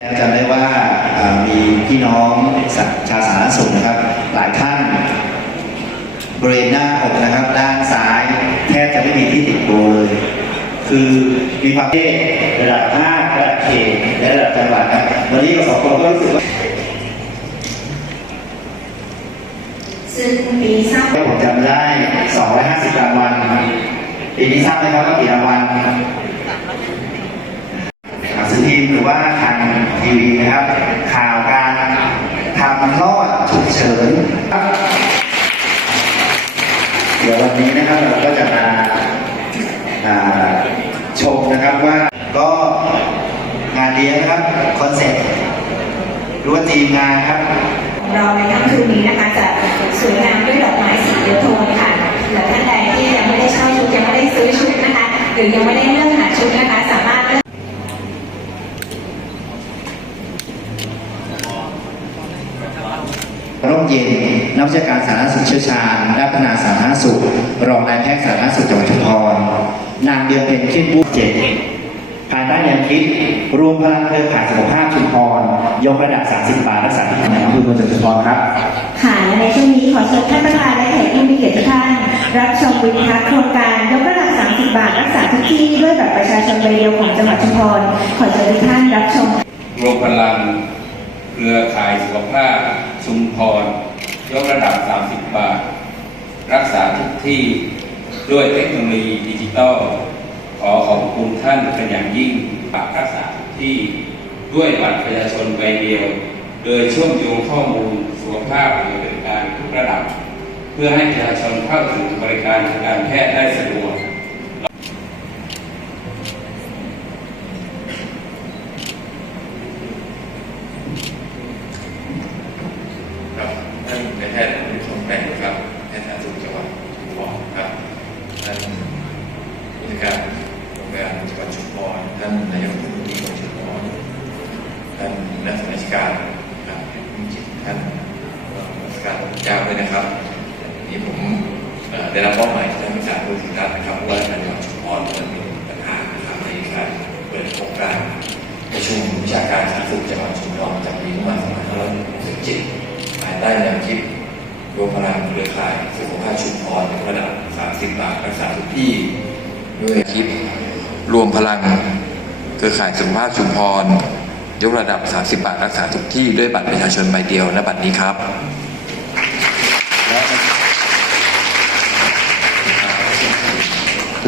แล้วจำได้ว่าเอ่อมีพี่น้องชาวสาธารณสุขนะครับ หลายท่านบริเวณหน้าอกนะครับ ด้านซ้ายแทบจะไม่มีที่ติดตัวเลย คือมีความเทศระดับภาคระดับเขตและระดับจังหวัดครับวันนี้เราสองคนก็รู้สึกว่าซึ่งปีนี้ทราบถ้าผมจำได้ 250รางวัลปีนี้ทราบไหมครับว่ากี่รางวัล หรือว่าทางทีวีนะครับ ข่าวการทำคลอดฉุกเฉินครับ เดี๋ยววันนี้นะครับเราก็จะมาาชมนะครับว่าก็งานเลี้ยงนะครับคอนเซ็ปต์หรือว่าทีมงานครับ เราในค่ำคืนนี้นะคะจะสวยงามด้วยดอกไม้สีเดียวโทนค่ะเหลือท่านใดที่ยังไม่ได้เช่าชุดยังไม่ได้ซื้อชุดนะคะ หรือยังไม่ได้เลือกหาชุดนะคะ สามารถเลือก ร่มเย็นนักวิชาการสาธารณสุขเชี่ยวชาญด้านพัฒนาสาธารณสุข รองนายแพทย์สาธารณสุขจังหวัดชุมพรนางเดือนเพ็ญขึ้นบุกเจ็ดภายใต้แนวคิดรวมพลังเครือข่ายสุขภาพชุมพรยกระดับ 30 บาทรักษาที่ไหนอำเภอเมืองจังหวัดชุมพรครับค่ะในช่วงนี้ขอเชิญท่านประธานและแขกผู้มีเกียรติทุกท่านรับชมวิดีทัศน์โครงการยกระดับ 30 บาทรักษาทุกที่ด้วยแบัตรประชาชนใบเดียวของจังหวัดชุมพรขอเชิญทุกท่านรับชมรวมพลัง เครือข่ายสุขภาพชุมพร ยกระดับ 30 บาท รักษาทุกที่ด้วยเทคโนโลยีดิจิตอลขอขอบคุณท่านเป็นอย่างยิ่งฝากรักษาทุกที่ด้วยบัตรประชาชนใบเดียว โดยเชื่อมโยงข้อมูลสุขภาพหรือบริการทุกระดับ เพื่อให้ประชาชนเข้าถึงบริการทางการแพทย์ได้สะดวก ครับท่านนายแพทย์ผู้ชมแปลงครับแพทย์สาธารณสุขจังหวัดชุมพรครับท่านผู้จัดการโรงพยาบาลจังหวัดชุมพรท่านนายกรัฐมนตรีของชุมพรท่านนักราชการครับผู้จิตท่านราชการ เจ้าด้วยนะครับนนี้ผมเอ่อได้รับมอบหมายจากท่านผู้การผู้ถึงรัฐนะครับว่าทางจังชุมพรมันมีปัญหานะครับในการเปิดโครงการประชุมวิชาการสาธารณสุขจังหวัดชุมพรจากปีประมาณ2567ภายใต้แนวคิดรวมพลังเครือข่ายสุขภาพชุมพรยกระดับ 30 บาทรักษาทุกที่ด้วยคิดรวมพลังเครือข่ายสุขภาพชุมพรยกระดับ 30 บาทรักษาทุกที่ด้วยบัตรประชาชนใบเดียวณบัตรนี้ครับ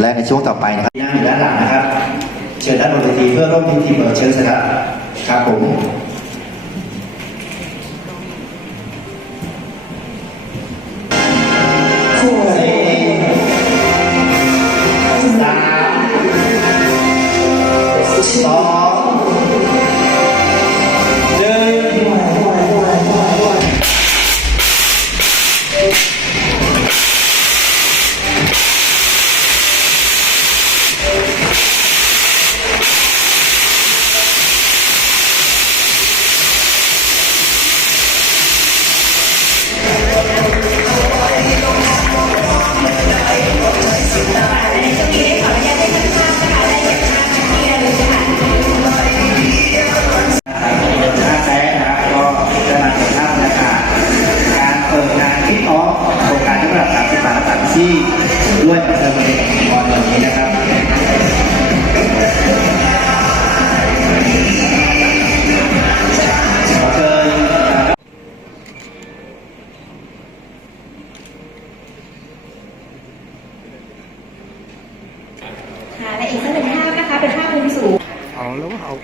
และในช่วงต่อไปนะครับนั่งอยู่ด้านหลังนะครับ เชิญด้านบนเวทีเพื่อร่วมพิธีเปิดเชิญสครับครับผม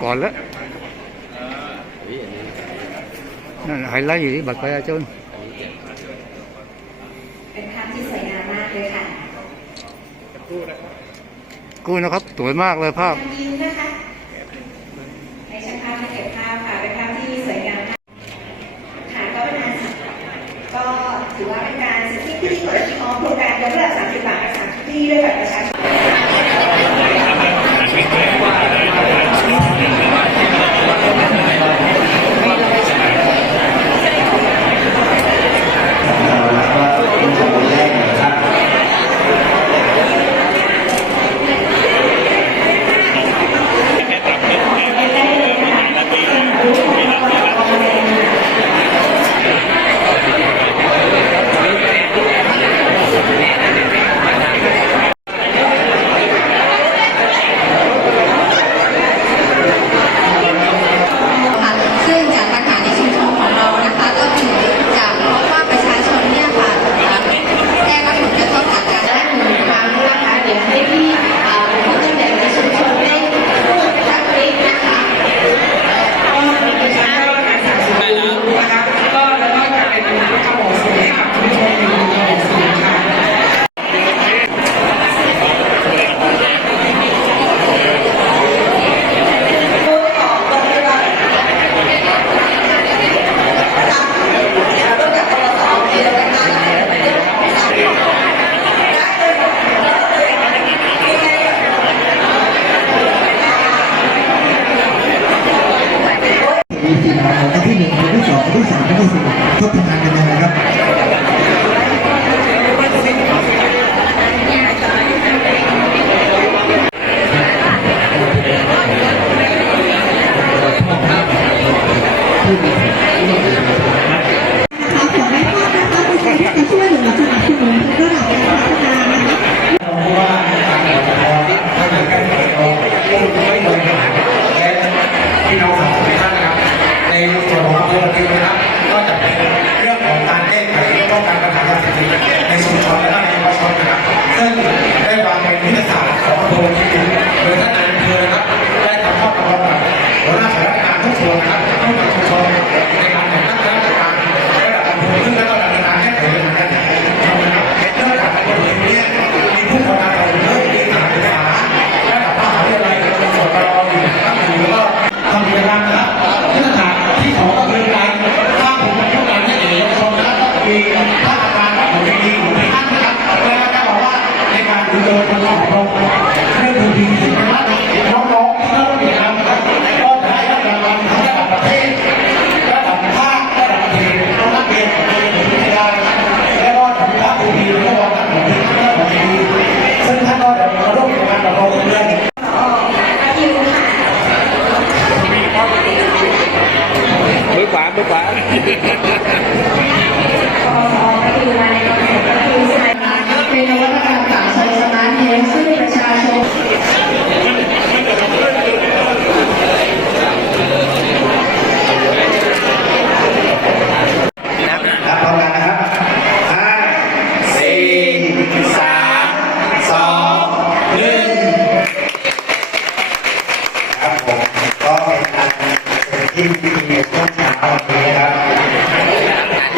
ก่อนแล้วนั่นไฮไลท์อยู่ที่บัตรประชาชนเป็นภาพที่สวยงามมากเลยค่ะกู้นะครับสวยมากเลยภาพการยิงนะคะในช่างภาพมาเก็บภาพค่ะเป็นภาพที่สวยงามมากค่ะก็เป็นการก็ถือว่าเป็นการเสร็จที่พิธีเปิดที่ออฟโครงการยกระดับ30บาทรักษาทุกที่ด้วยบัตร นน